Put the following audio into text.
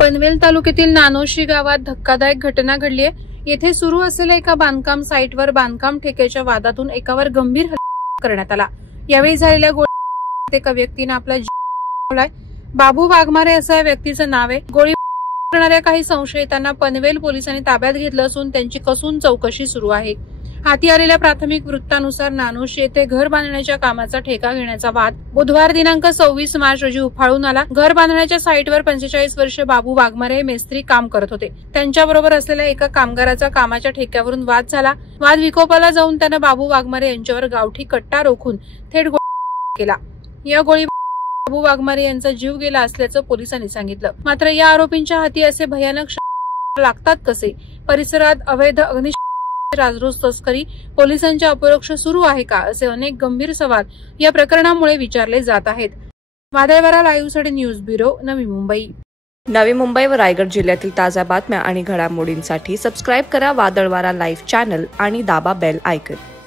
पनवेल तालुक्यातील नानोशी गावात धक्कादायक घटना घडली आहे। येथे सुरू असलेल्या एका बांधकाम साईटवर बांधकाम ठेक्याच्या वादातून एकावर गंभीर हल्ला करण्यात आला। यावेळी झालेल्या गोळीबारात एका व्यक्तीने आपला जीव गमावलाय। बाबू वाघमारे असं या व्यक्तीचं नाव आहे। गोळी करणाऱ्या काही संशयितांना पनवेल पोलिसांनी ताब्यात घेतलं असून त्यांची कसून चौकशी सुरू आहे। हाती आलेल्या प्राथमिक वृत्तानुसार नानोशी येथे घर बांधण्याच्या कामाचा ठेका घेण्याचा वाद बुधवार दिनांक 26 मार्च रोजी उफाळून आला। घर बांधण्याच्या साईटवर 45 वर्षीय बाबू वाघमारे हे मेस्त्री काम करत होते। त्यांच्याबरोबर असलेल्या एका कामगाराचा कामाच्या ठेक्यावरून वाद झाला। वाद विकोपाला जाऊन त्यानं बाबू वाघमारे यांच्यावर गावठी कट्टा रोखून थेट गोळीबार केला। या गोळीबारात बाबू वाघमारे यांचा जीव गेला असल्याचं पोलिसांनी सांगितलं। मात्र या आरोपींच्या हाती असे भयानक लागतात कसे? परिसरात अवैध राजरोस तस्करी, पोलिसांच्या अपरोक्ष सुरू आहे का, असे अनेक गंभीर सवाल या प्रकरणामुळे विचारले जात आहेत। वादळवारा लाईव्हसाठी न्यूज ब्युरो, नवी मुंबई। नवी मुंबई व रायगड जिल्ह्यातील ताज्या बातम्या आणि घडामोडींसाठी सबस्क्राईब करा वादळवारा लाईव्ह चॅनल आणि दाबा बेल आयकॉन।